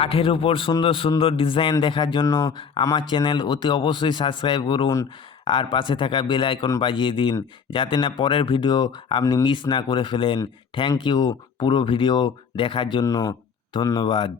কাঠের উপর সুন্দর সুন্দর ডিজাইন দেখার জন্য আমার চ্যানেল অতি অবশ্যই সাবস্ক্রাইব করুন আর পাশে থাকা বেল আইকন বাজিয়ে দিন, যাতে না পরের ভিডিও আপনি মিস না করে ফেলেন। থ্যাংক ইউ পুরো ভিডিও দেখার জন্য। ধন্যবাদ।